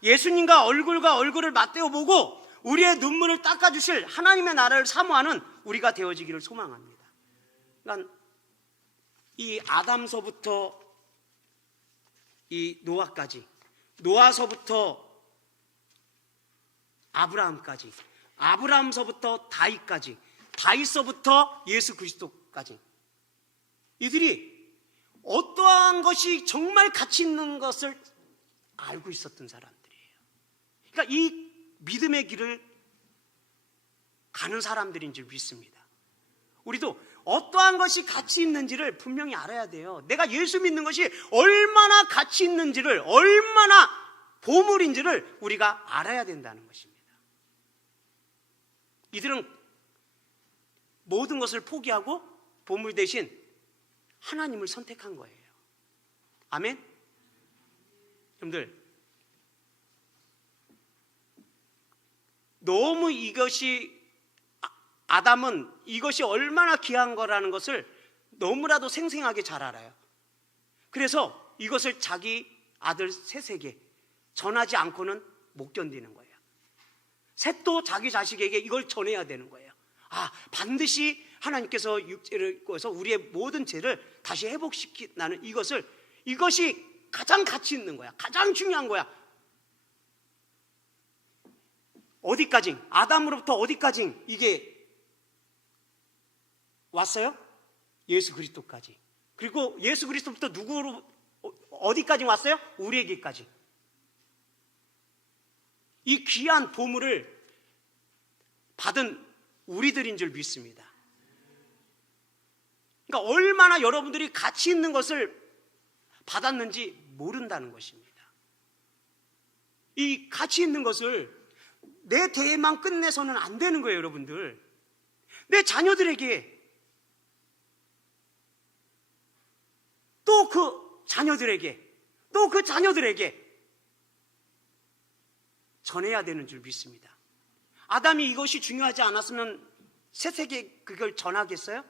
예수님과 얼굴을 맞대어 보고 우리의 눈물을 닦아주실 하나님의 나라를 사모하는 우리가 되어지기를 소망합니다. 그러니까 이 아담서부터 이 노아까지, 노아서부터 아브라함까지, 아브라함서부터 다윗까지, 다윗서부터 예수 그리스도까지, 이들이 어떠한 것이 정말 가치 있는 것을 알고 있었던 사람들이에요. 그러니까 이 믿음의 길을 가는 사람들인 줄 믿습니다. 우리도 어떠한 것이 가치 있는지를 분명히 알아야 돼요. 내가 예수 믿는 것이 얼마나 가치 있는지를, 얼마나 보물인지를 우리가 알아야 된다는 것입니다. 이들은 모든 것을 포기하고 보물 대신 하나님을 선택한 거예요. 아멘? 여러분들, 너무 아담은 이것이 얼마나 귀한 거라는 것을 너무나도 생생하게 잘 알아요. 그래서 이것을 자기 아들 셋에게 전하지 않고는 못 견디는 거예요. 셋도 자기 자식에게 이걸 전해야 되는 거예요. 반드시 하나님께서 육체를 입고서 우리의 모든 죄를 다시 회복시키는 이것이 가장 가치 있는 거야. 가장 중요한 거야. 어디까지? 아담으로부터 어디까지 이게 왔어요? 예수 그리스도까지. 그리고 예수 그리스도부터 누구로 어디까지 왔어요? 우리에게까지. 이 귀한 보물을 받은 우리들인 줄 믿습니다. 그러니까 얼마나 여러분들이 가치 있는 것을 받았는지 모른다는 것입니다. 이 가치 있는 것을 내 대에만 끝내서는 안 되는 거예요, 여러분들. 내 자녀들에게, 또 그 자녀들에게, 또 그 자녀들에게 전해야 되는 줄 믿습니다. 아담이 이것이 중요하지 않았으면 셋에게 그걸 전하겠어요?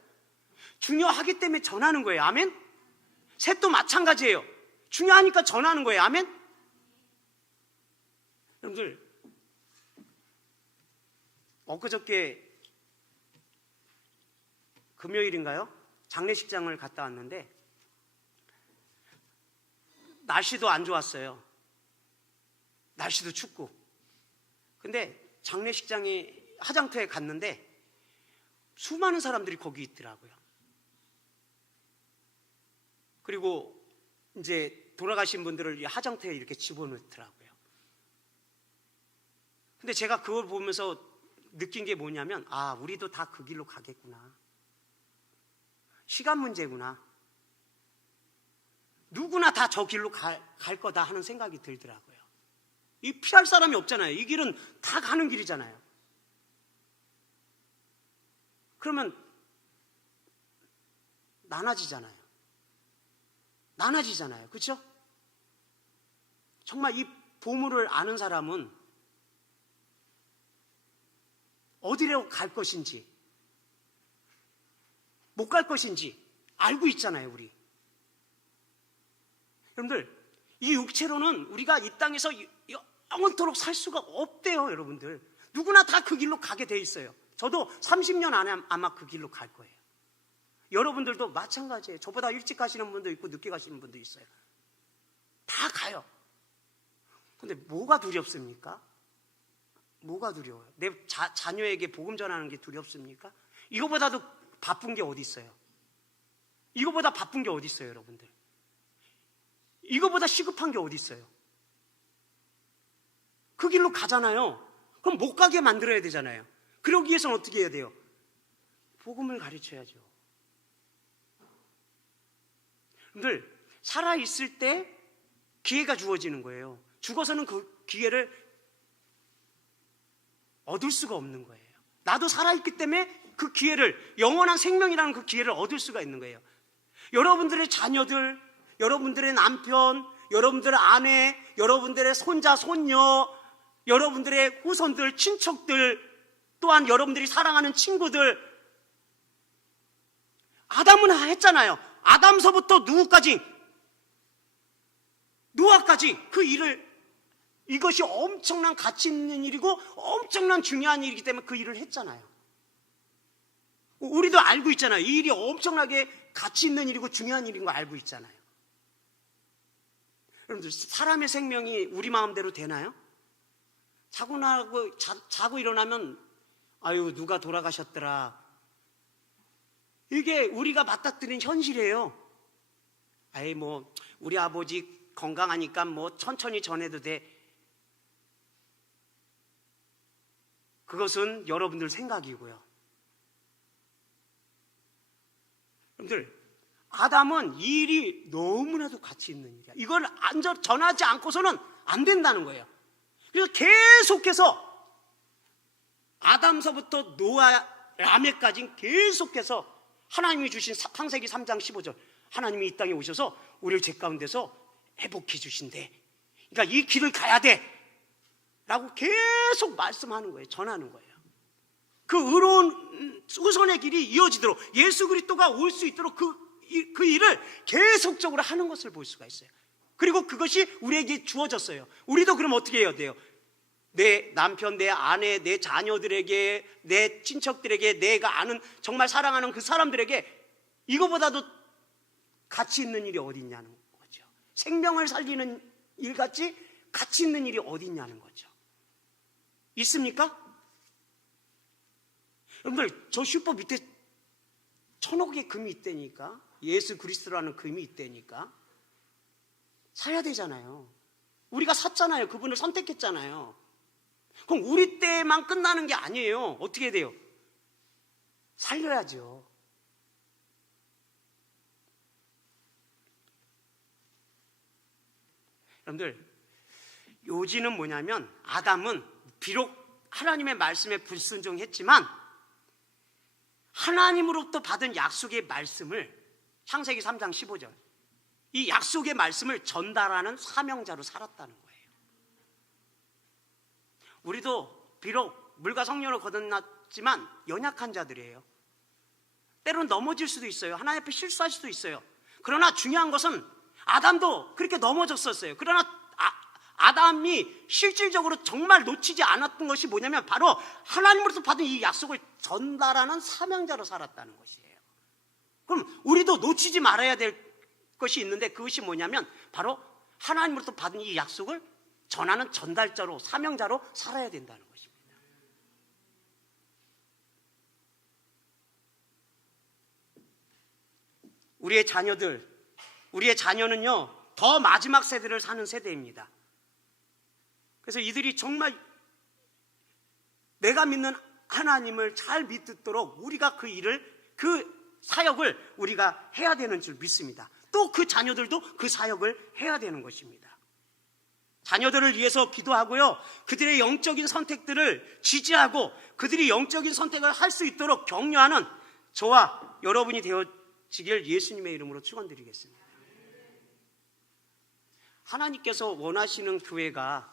중요하기 때문에 전하는 거예요. 아멘? 셋도 마찬가지예요. 중요하니까 전하는 거예요. 아멘? 여러분들, 엊그저께 금요일인가요? 장례식장을 갔다 왔는데 날씨도 안 좋았어요. 날씨도 춥고. 근데 장례식장에 화장터에 갔는데 수많은 사람들이 거기 있더라고요. 그리고 이제 돌아가신 분들을 화장터에 이렇게 집어넣더라고요. 근데 제가 그걸 보면서 느낀 게 뭐냐면, 아, 우리도 다 그 길로 가겠구나. 시간 문제구나. 누구나 다 저 길로 갈 거다 하는 생각이 들더라고요. 이 피할 사람이 없잖아요. 이 길은 다 가는 길이잖아요. 그러면 나눠지잖아요. 그렇죠? 정말 이 보물을 아는 사람은 어디로 갈 것인지, 못 갈 것인지 알고 있잖아요, 우리. 여러분들, 이 육체로는 우리가 이 땅에서 영원토록 살 수가 없대요, 여러분들. 누구나 다 그 길로 가게 돼 있어요. 저도 30년 안에 아마 그 길로 갈 거예요. 여러분들도 마찬가지예요. 저보다 일찍 가시는 분도 있고 늦게 가시는 분도 있어요. 다 가요. 근데 뭐가 두렵습니까? 뭐가 두려워요? 내 자녀에게 복음 전하는 게 두렵습니까? 이거보다도 바쁜 게 어디 있어요? 이거보다 바쁜 게 어디 있어요, 여러분들? 이거보다 시급한 게 어디 있어요? 그 길로 가잖아요. 그럼 못 가게 만들어야 되잖아요. 그러기 위해서는 어떻게 해야 돼요? 복음을 가르쳐야죠. 여러분들, 살아있을 때 기회가 주어지는 거예요. 죽어서는 그 기회를 얻을 수가 없는 거예요. 나도 살아있기 때문에 그 기회를, 영원한 생명이라는 그 기회를 얻을 수가 있는 거예요. 여러분들의 자녀들, 여러분들의 남편, 여러분들의 아내, 여러분들의 손자, 손녀, 여러분들의 후손들, 친척들, 또한 여러분들이 사랑하는 친구들, 아담은 했잖아요. 아담서부터 노아까지 그 일을, 이것이 엄청난 가치 있는 일이고 엄청난 중요한 일이기 때문에 그 일을 했잖아요. 우리도 알고 있잖아요. 이 일이 엄청나게 가치 있는 일이고 중요한 일인 거 알고 있잖아요. 여러분들, 사람의 생명이 우리 마음대로 되나요? 자고 일어나면 아유, 누가 돌아가셨더라. 이게 우리가 맞닥뜨린 현실이에요. 아이, 뭐 우리 아버지 건강하니까 뭐 천천히 전해도 돼. 그것은 여러분들 생각이고요. 여러분들, 아담은 이 일이 너무나도 가치 있는 일이야. 이걸 전하지 않고서는 안 된다는 거예요. 그래서 계속해서 아담서부터 노아, 라멕까지 계속해서 하나님이 주신 창세기 3장 15절, 하나님이 이 땅에 오셔서 우리를 죄 가운데서 회복해 주신대. 그러니까 이 길을 가야 돼 라고 계속 말씀하는 거예요. 전하는 거예요. 그 의로운 후손의 길이 이어지도록, 예수 그리스도가 올 수 있도록 그 일을 계속적으로 하는 것을 볼 수가 있어요. 그리고 그것이 우리에게 주어졌어요. 우리도 그럼 어떻게 해야 돼요? 내 남편, 내 아내, 내 자녀들에게, 내 친척들에게, 내가 아는, 정말 사랑하는 그 사람들에게 이거보다도 가치 있는 일이 어디 있냐는 거죠. 생명을 살리는 일같이 가치 있는 일이 어디 있냐는 거죠. 있습니까? 여러분들, 저 슈퍼 밑에 1,000억의 금이 있다니까, 예수 그리스도라는 금이 있다니까 사야 되잖아요. 우리가 샀잖아요. 그분을 선택했잖아요. 그럼 우리 때만 끝나는 게 아니에요. 어떻게 돼요? 살려야죠. 여러분들, 요지는 뭐냐면 아담은 비록 하나님의 말씀에 불순종했지만 하나님으로부터 받은 약속의 말씀을, 창세기 3장 15절, 이 약속의 말씀을 전달하는 사명자로 살았다는 거예요. 우리도 비록 물과 성령을 거듭났지만 연약한 자들이에요. 때로는 넘어질 수도 있어요. 하나님 앞에 실수할 수도 있어요. 그러나 중요한 것은 아담도 그렇게 넘어졌었어요. 그러나 아담이 실질적으로 정말 놓치지 않았던 것이 뭐냐면 바로 하나님으로부터 받은 이 약속을 전달하는 사명자로 살았다는 것이에요. 그럼 우리도 놓치지 말아야 될 것이 있는데 그것이 뭐냐면 바로 하나님으로부터 받은 이 약속을 전하는 전달자로, 사명자로 살아야 된다는 것입니다. 우리의 자녀는요 더 마지막 세대를 사는 세대입니다. 그래서 이들이 정말 내가 믿는 하나님을 잘 믿도록 우리가 그 사역을 우리가 해야 되는 줄 믿습니다. 또 그 자녀들도 그 사역을 해야 되는 것입니다. 자녀들을 위해서 기도하고요, 그들의 영적인 선택들을 지지하고 그들이 영적인 선택을 할 수 있도록 격려하는 저와 여러분이 되어지길 예수님의 이름으로 축원드리겠습니다. 하나님께서 원하시는 교회가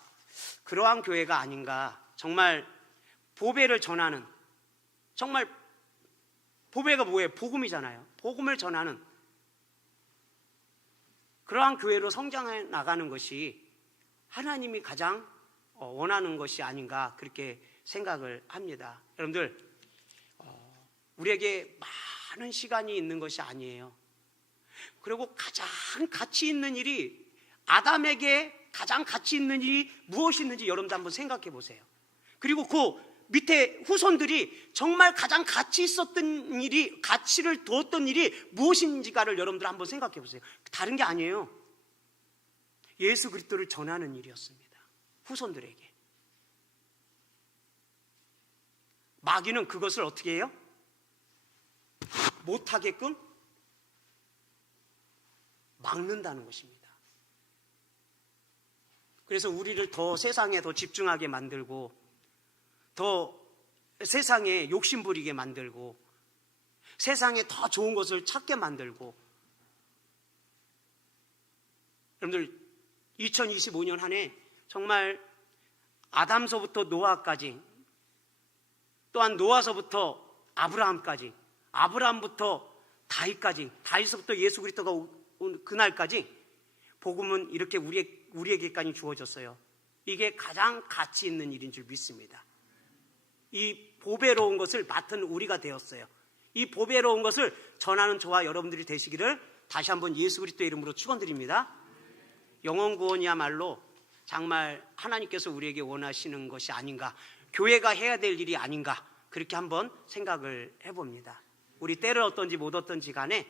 그러한 교회가 아닌가. 정말 보배를 전하는, 정말 보배가 뭐예요? 복음이잖아요. 복음을 전하는 그러한 교회로 성장해 나가는 것이 하나님이 가장 원하는 것이 아닌가, 그렇게 생각을 합니다. 여러분들, 우리에게 많은 시간이 있는 것이 아니에요. 그리고 가장 가치 있는 일이, 아담에게 가장 가치 있는 일이 무엇이 있는지 여러분들 한번 생각해 보세요. 그리고 그 밑에 후손들이 정말 가장 가치 있었던 일이, 가치를 두었던 일이 무엇인지가를 여러분들 한번 생각해 보세요. 다른 게 아니에요. 예수 그리스도를 전하는 일이었습니다. 후손들에게. 마귀는 그것을 어떻게 해요? 못하게끔 막는다는 것입니다. 그래서 우리를 더 세상에 더 집중하게 만들고, 더 세상에 욕심부리게 만들고, 세상에 더 좋은 것을 찾게 만들고. 여러분들, 2025년 한 해 정말 아담서부터 노아까지, 또한 노아서부터 아브라함까지, 아브라함부터 다윗까지, 다윗서부터 예수 그리스도가 온 그날까지 복음은 이렇게 우리에게까지 주어졌어요. 이게 가장 가치 있는 일인 줄 믿습니다. 이 보배로운 것을 맡은 우리가 되었어요. 이 보배로운 것을 전하는 저와 여러분들이 되시기를 다시 한번 예수 그리스도의 이름으로 축원드립니다. 영혼 구원이야말로 정말 하나님께서 우리에게 원하시는 것이 아닌가, 교회가 해야 될 일이 아닌가, 그렇게 한번 생각을 해봅니다. 우리 때를 얻든지 못 얻든지 간에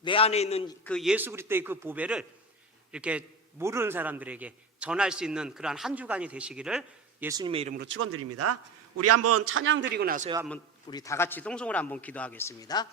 내 안에 있는 그 예수 그리스도의 그 보배를 이렇게 모르는 사람들에게 전할 수 있는 그러한 한 주간이 되시기를 예수님의 이름으로 축원드립니다. 우리 한번 찬양 드리고 나서요, 한번 우리 다 같이 통성으로 한번 기도하겠습니다.